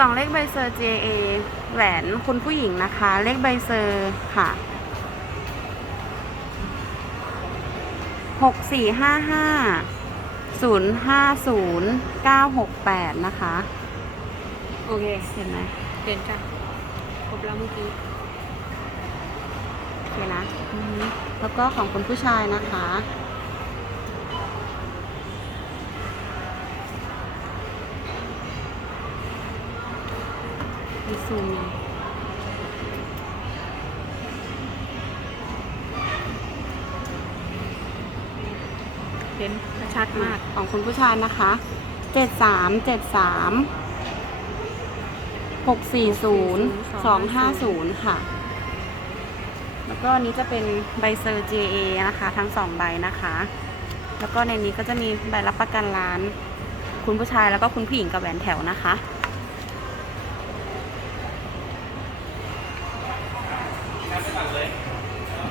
สองเลขใบเซอร์ JA แหวนคุณผู้หญิงนะคะ เลขใบเซอร์ค่ะหกสี่ห้าห้าศูนย์ห้าศูนย์เก้าหกแปดนะคะ โอเค เห็นไหมเห็นค่ะครบแล้วเมื่อกี้ โอเคนะ แล้วก็ของคุณผู้ชายนะคะ มีซูมเห็นชัดมากของคุณผู้ชายนะคะเจ็ดสามเจ็ดสามหกสี่ศูนย์สองห้าศูนย์ค่ะ แล้วก็อันนี้จะเป็นใบเซอร์ JA นะคะ ทั้งสองใบนะคะ แล้วก็ในนี้ก็จะมีใบรับประกันร้าน คุณผู้ชายแล้วก็คุณผู้หญิงกับแหวนแถวนะคะ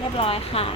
เรียบร้อยค่ะ